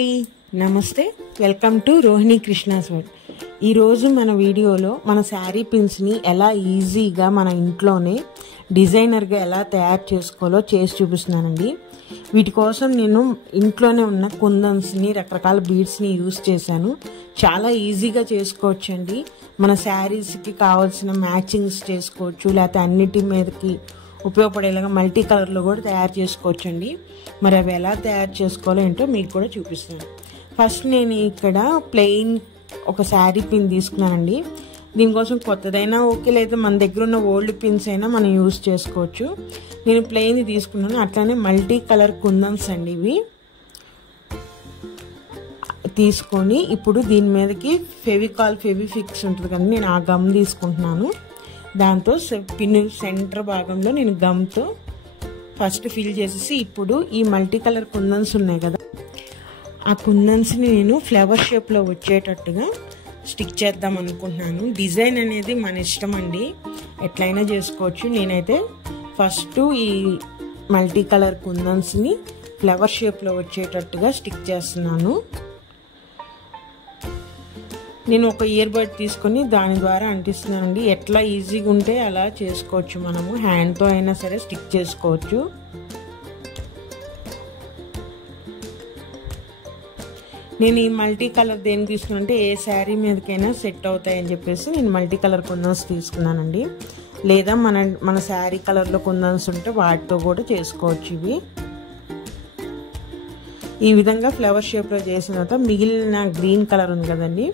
అండి, నమస్తే. Welcome to Rohini Krishna's world. ఈరోజు మన వీడియోలో మన శారీ పిన్స్ని ఎలా ఈజీగా మన ఇంట్లోనే డిజైనర్గా ఎలా తయారు చేసుకోవాలో చేసి చూపిస్తున్నానండి. వీటి కోసం నేను ఇంట్లోనే ఉన్న కుందన్స్ని, రకరకాల బీడ్స్ని యూస్ చేశాను. చాలా ఈజీగా చేసుకోవచ్చండి. మన శారీస్కి కావాల్సిన మ్యాచింగ్స్ చేసుకోవచ్చు, లేకపోతే అన్నిటి మీదకి ఉపయోగపడేలాగా మల్టీ కలర్లో కూడా తయారు చేసుకోవచ్చండి. మరి అవి ఎలా తయారు చేసుకోవాలో ఏంటో మీకు కూడా చూపిస్తాను. ఫస్ట్ నేను ఇక్కడ ప్లెయిన్ ఒక శారీ పిన్ తీసుకున్నానండి. దీనికోసం కొత్తదైనా ఓకే, లేదా మన దగ్గర ఉన్న ఓల్డ్ పిన్స్ అయినా మనం యూజ్ చేసుకోవచ్చు. నేను ప్లెయిన్ తీసుకున్నాను. అట్లానే మల్టీ కలర్ కుందన్స్ అండి ఇవి తీసుకొని ఇప్పుడు దీని మీదకి ఫెవిఫిక్స్ ఉంటుంది కదా, నేను ఆ గమ్ తీసుకుంటున్నాను. దాంతో పిన్ సెంటర్ భాగంలో నేను గమ్తో ఫస్ట్ ఫిల్ చేసేసి ఇప్పుడు ఈ మల్టీ కలర్ కుందన్స్ ఉన్నాయి కదా, ఆ కుందన్స్ని నేను ఫ్లవర్ షేప్లో వచ్చేటట్టుగా స్టిక్ చేద్దాం అనుకుంటున్నాను. డిజైన్ అనేది మన ఇష్టం అండి, ఎట్లయినా చేసుకోవచ్చు. నేనైతే ఫస్ట్ ఈ మల్టీ కలర్ కుందన్స్ని ఫ్లవర్ షేప్లో వచ్చేటట్టుగా స్టిక్ చేస్తున్నాను. నేను ఒక ఇయర్ బడ్ తీసుకొని దాని ద్వారా అంటిస్తున్నానండి. ఎట్లా ఈజీగా ఉంటే అలా చేసుకోవచ్చు, మనము హ్యాండ్తో అయినా సరే స్టిక్ చేసుకోవచ్చు. నేను ఈ మల్టీ కలర్ దేనికి తీసుకున్నానంటే ఏ శారీ మీదకైనా సెట్ అవుతాయని చెప్పేసి నేను మల్టీ కలర్ కుందన్స్ తీసుకున్నానండి. లేదా మన శారీ కలర్లో కుందన్స్ ఉంటే వాటితో కూడా చేసుకోవచ్చు. ఇవి ఈ విధంగా ఫ్లవర్ షేప్లో చేసిన తర్వాత మిగిలిన గ్రీన్ కలర్ ఉంది కదండి,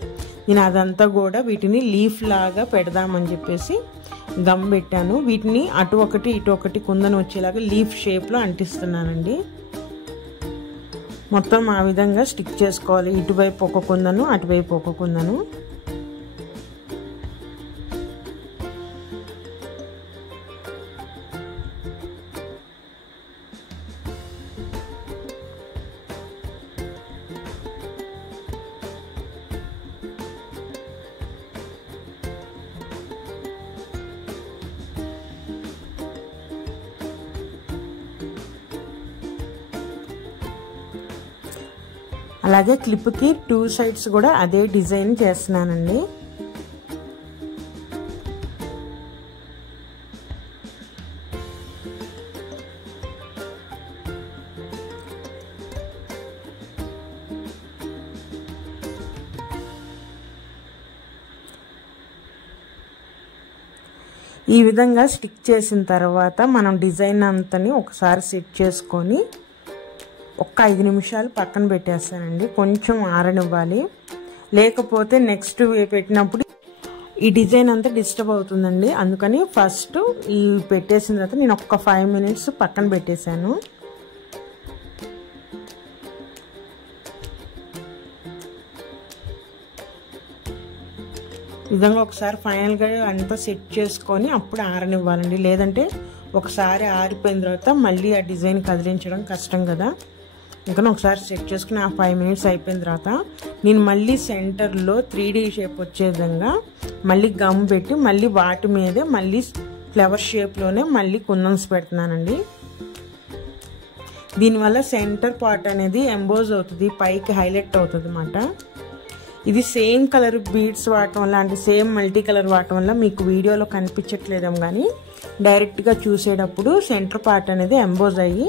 నేను అదంతా కూడా వీటిని లీఫ్ లాగా పెడదామని చెప్పేసి గమ్ పెట్టాను. వీటిని అటు ఒకటి ఇటు ఒకటి కుందన వచ్చేలాగా లీఫ్ షేప్లో అంటిస్తున్నానండి. మొత్తం ఆ విధంగా స్టిక్ చేసుకోవాలి. ఇటువైపు ఒక కుందను, అటువైపు ఒక కుందను. అలాగే క్లిప్కి 2 సైడ్స్ కూడా అదే డిజైన్ చేస్తున్నానండి. ఈ విధంగా స్టిక్ చేసిన తర్వాత మనం డిజైన్ అంతని ఒకసారి సెట్ చేసుకొని ఒక్క 5 నిమిషాలు పక్కన పెట్టేస్తానండి. కొంచెం ఆరనివ్వాలి, లేకపోతే నెక్స్ట్ పెట్టినప్పుడు ఈ డిజైన్ అంతా డిస్టర్బ్ అవుతుందండి. అందుకని ఫస్ట్ ఈ పెట్టేసిన తర్వాత నేను ఒక్క 5 మినిట్స్ పక్కన పెట్టేశాను. ఈ విధంగా ఒకసారి ఫైనల్గా అంతా సెట్ చేసుకొని అప్పుడు ఆరనివ్వాలండి. లేదంటే ఒకసారి ఆరిపోయిన తర్వాత మళ్ళీ ఆ డిజైన్ కదిలించడం కష్టం కదా. ఇంకా ఒకసారి సెట్ చేసుకుని ఆ 5 మినిట్స్ అయిపోయిన తర్వాత నేను మళ్ళీ సెంటర్లో 3D షేప్ వచ్చే విధంగా మళ్ళీ గమ్ పెట్టి మళ్ళీ వాటి మీదే మళ్ళీ ఫ్లవర్ షేప్లోనే మళ్ళీ కుందన్స్ పెడుతున్నానండి. దీనివల్ల సెంటర్ పార్ట్ అనేది ఎంబోజ్ అవుతుంది, పైకి హైలైట్ అవుతుంది అన్నమాట. ఇది సేమ్ కలర్ బీడ్స్ వాడటం వల్ల, అంటే సేమ్ మల్టీ కలర్ వాడటం వల్ల మీకు వీడియోలో కనిపించట్లేదేమో కానీ డైరెక్ట్గా చూసేటప్పుడు సెంటర్ పార్ట్ అనేది ఎంబోజ్ అయ్యి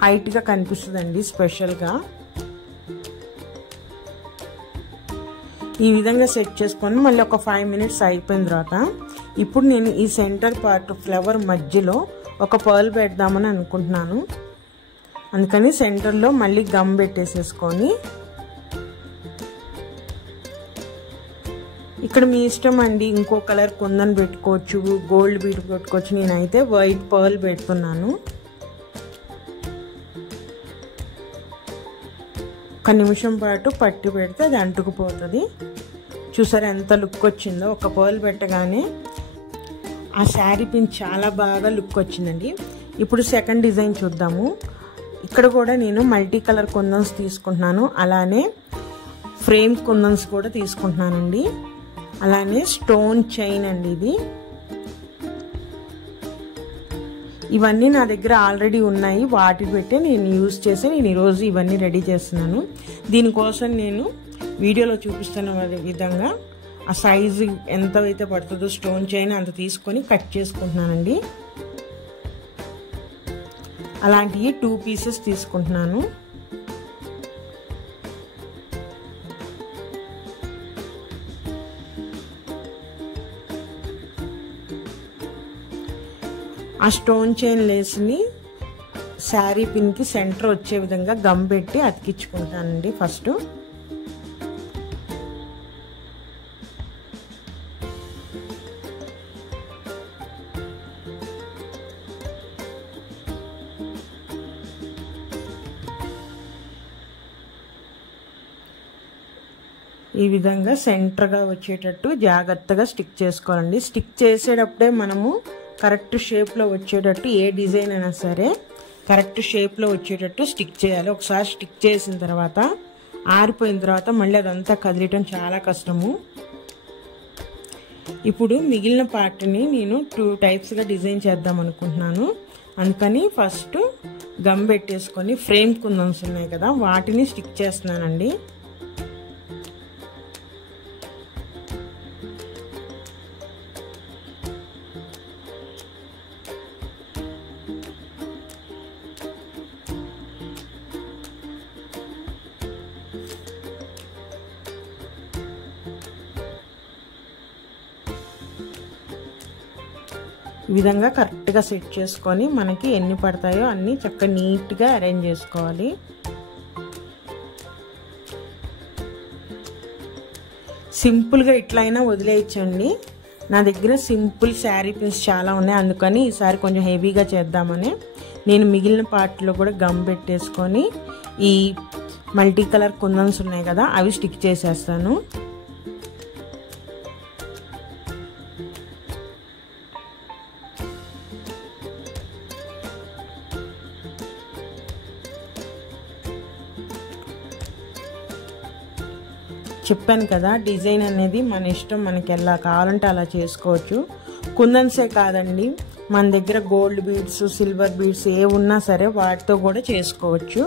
హైట్గా కనిపిస్తుందండి స్పెషల్గా. ఈ విధంగా సెట్ చేసుకొని మళ్ళీ ఒక 5 మినిట్స్ అయిపోయిన తర్వాత ఇప్పుడు నేను ఈ సెంటర్ పార్ట్ ఫ్లవర్ మధ్యలో ఒక పర్ల్ పెడదామని అనుకుంటున్నాను. అందుకని సెంటర్లో మళ్ళీ గమ్ పెట్టేసేసుకొని ఇక్కడ మీ ఇష్టం అండి, ఇంకో కలర్ కుందన్ పెట్టుకోవచ్చు, గోల్డ్ బీడ్ పెట్టుకోవచ్చు. నేనైతే వైట్ పర్ల్ పెడుతున్నాను. ఒక నిమిషం పాటు పట్టి పెడితే అది అంటుకుపోతుంది. చూసారా ఎంత లుక్ వచ్చిందో, ఒక పర్ల్ పెట్టగానే ఆ శారీ పిన్ చాలా బాగా లుక్ వచ్చిందండి. ఇప్పుడు సెకండ్ డిజైన్ చూద్దాము. ఇక్కడ కూడా నేను మల్టీ కలర్ కుందన్స్ తీసుకుంటున్నాను, అలానే ఫ్రేమ్ కుందన్స్ కూడా తీసుకుంటున్నానండి. అలానే స్టోన్ చైన్ అండి ఇది. ఇవన్నీ నా దగ్గర ఆల్రెడీ ఉన్నాయి, వాటి పెట్టి నేను యూజ్ చేసి నేను ఈరోజు ఇవన్నీ రెడీ చేస్తున్నాను. దీనికోసం నేను వీడియోలో చూపిస్తున్న విధంగా ఆ సైజు ఎంతైతే పడుతుందో స్టోన్ చైన్ అంత తీసుకొని కట్ చేసుకుంటున్నానండి. అలాంటివి 2 పీసెస్ తీసుకుంటున్నాను. ఆ స్టోన్ చైన్ లేస్ని శారీ పిన్కి సెంటర్ వచ్చే విధంగా గమ్ పెట్టి అతికించుకుంటానండి ఫస్ట్. ఈ విధంగా సెంటర్గా వచ్చేటట్టు జాగ్రత్తగా స్టిక్ చేసుకోవాలండి. స్టిక్ చేసేటప్పుడే మనము కరెక్ట్ షేప్లో వచ్చేటట్టు ఏ డిజైన్ అయినా సరే కరెక్ట్ షేప్లో వచ్చేటట్టు స్టిక్ చేయాలి. ఒకసారి స్టిక్ చేసిన తర్వాత ఆరిపోయిన తర్వాత మళ్ళీ అదంతా కదిలియటం చాలా కష్టము. ఇప్పుడు మిగిలిన పార్ట్ని నేను 2 టైప్స్గా డిజైన్ చేద్దాం అనుకుంటున్నాను. అందుకని ఫస్ట్ గమ్ పెట్టేసుకొని ఫ్రేమ్ కుందన్స్ ఉన్నాయి కదా వాటిని స్టిక్ చేస్తున్నానండి. ఈ విధంగా కరెక్ట్గా సెట్ చేసుకొని మనకి ఎన్ని పడతాయో అన్నీ చక్కగా నీట్గా అరేంజ్ చేసుకోవాలి. సింపుల్గా ఇట్లయినా వదిలేయచ్చండి. నా దగ్గర సింపుల్ శారీ పిన్స్ చాలా ఉన్నాయి, అందుకని ఈసారి కొంచెం హెవీగా చేద్దామని నేను మిగిలిన పార్ట్లో కూడా గమ్ పెట్టేసుకొని ఈ మల్టీ కలర్ కుందన్స్ ఉన్నాయి కదా అవి స్టిక్ చేసేస్తాను. చెప్పాను కదా డిజైన్ అనేది మన ఇష్టం, మనకి ఎలా కావాలంటే అలా చేసుకోవచ్చు. కుందన్సే కాదండి, మన దగ్గర గోల్డ్ బీడ్స్ సిల్వర్ బీడ్స్ ఏ ఉన్నా సరే వాటితో కూడా చేసుకోవచ్చు.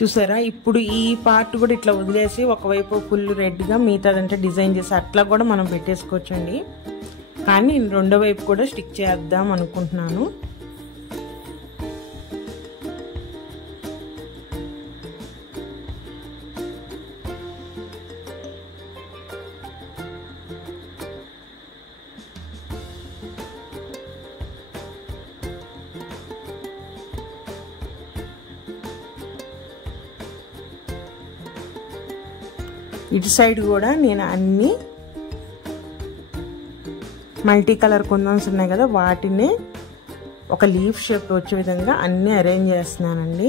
చూసారా, ఇప్పుడు ఈ పార్ట్ కూడా ఇట్లా వదిలేసి ఒకవైపు ఫుల్ రెడ్గా మిగతాదంటే డిజైన్ చేసి అట్లా కూడా మనం పెట్టేసుకోవచ్చండి. కానీ నేను రెండో వైపు కూడా స్టిక్ చేద్దాం అనుకుంటున్నాను. ఇటు సైడ్ కూడా నేను అన్ని మల్టీ కలర్ కుందన్స్ ఉన్నాయి కదా వాటిని ఒక లీఫ్ షేప్ వచ్చే విధంగా అన్ని అరేంజ్ చేస్తున్నానండి.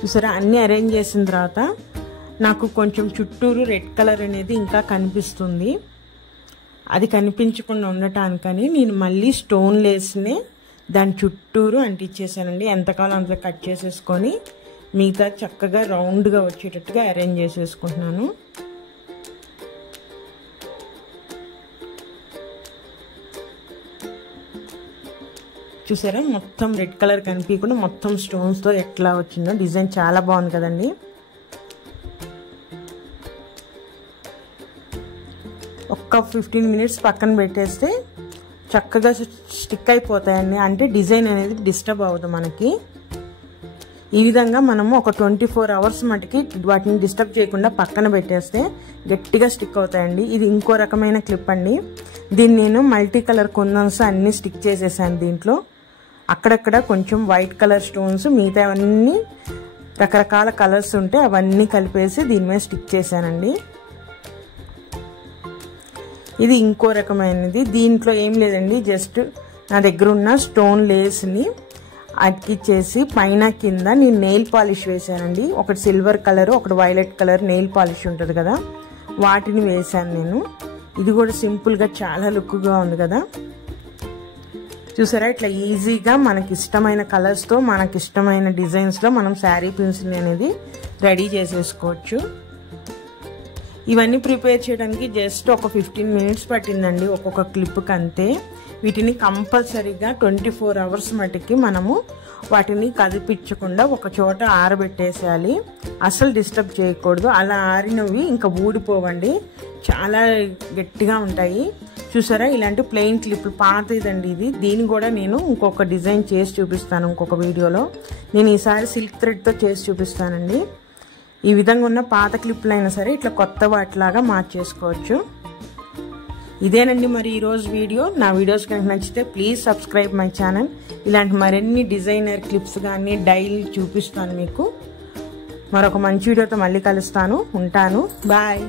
చూసారా, అన్ని అరేంజ్ చేసిన తర్వాత నాకు కొంచెం చుట్టూరు రెడ్ కలర్ అనేది ఇంకా కనిపిస్తుంది. అది కనిపించకుండా ఉండటానికని నేను మళ్ళీ స్టోన్ లేస్ని దాని చుట్టూరు అంటించేసానండి. ఎంతకాలం అంత కట్ చేసేసుకొని మిగతా చక్కగా రౌండ్గా వచ్చేటట్టుగా అరేంజ్ చేసేసుకుంటున్నాను. చూసారా, మొత్తం రెడ్ కలర్ కనిపించకుండా మొత్తం స్టోన్స్తో ఎట్లా వచ్చిందో డిజైన్ చాలా బాగుంది కదండి. ఒక్క 15 మినిట్స్ పక్కన పెట్టేస్తే చక్కగా స్టిక్ అయిపోతాయండి. అంటే డిజైన్ అనేది డిస్టర్బ్ అవ్వదు మనకి. ఈ విధంగా మనము ఒక 24 అవర్స్ మటుకి వాటిని డిస్టర్బ్ చేయకుండా పక్కన పెట్టేస్తే గట్టిగా స్టిక్ అవుతాయండి. ఇది ఇంకో రకమైన క్లిప్ అండి. దీన్ని నేను మల్టీ కలర్ కుందన్స్ అన్నీ స్టిక్ చేసేసాను. దీంట్లో అక్కడక్కడ కొంచెం వైట్ కలర్ స్టోన్స్, మిగతా అవన్నీ రకరకాల కలర్స్ ఉంటే అవన్నీ కలిపేసి దీని మీద స్టిక్ చేశానండి. ఇది ఇంకో రకమైనది. దీంట్లో ఏం లేదండి, జస్ట్ నా దగ్గర ఉన్న స్టోన్ లేస్ని అతికిచ్చేసి పైన కింద నేను నెయిల్ పాలిష్ వేసానండి. ఒకటి సిల్వర్ కలర్, ఒకటి వైలెట్ కలర్ నెయిల్ పాలిష్ ఉంటుంది కదా వాటిని వేసాను నేను. ఇది కూడా సింపుల్గా చాలా లుక్గా ఉంది కదా. చూసారా, ఇట్లా ఈజీగా మనకి ఇష్టమైన కలర్స్తో మనకి ఇష్టమైన డిజైన్స్లో మనం శారీ పిన్స్ని అనేది రెడీ చేసేసుకోవచ్చు. ఇవన్నీ ప్రిపేర్ చేయడానికి జస్ట్ ఒక 15 మినిట్స్ పట్టిందండి ఒక్కొక్క క్లిప్కి అంతే. వీటిని కంపల్సరీగా 24 అవర్స్ మటుకి మనము వాటిని కదిపించకుండా ఒక చోట ఆరబెట్టేసేయాలి. అసలు డిస్టర్బ్ చేయకూడదు. అలా ఆరినవి ఇంకా ఊడిపోవండి, చాలా గట్టిగా ఉంటాయి. చూసారా, ఇలాంటి ప్లెయిన్ క్లిప్ పాతదండి ఇది. దీన్ని కూడా నేను ఇంకొక డిజైన్ చేసి చూపిస్తాను ఇంకొక వీడియోలో. నేను ఈసారి సిల్క్ థ్రెడ్తో చేసి చూపిస్తానండి. ఈ విధంగా ఉన్న పాత క్లిప్లు అయినా సరే ఇట్లా కొత్త వాటిలాగా మార్చేసుకోవచ్చు. ఇదేనండి మరి ఈరోజు వీడియో. నా వీడియోస్ కనుక నచ్చితే ప్లీజ్ సబ్స్క్రైబ్ మై ఛానల్. ఇలాంటి మరిన్ని డిజైనర్ క్లిప్స్ కానీ డైలీ చూపిస్తాను మీకు. మరొక మంచి వీడియోతో మళ్ళీ కలుస్తాను. ఉంటాను. బాయ్.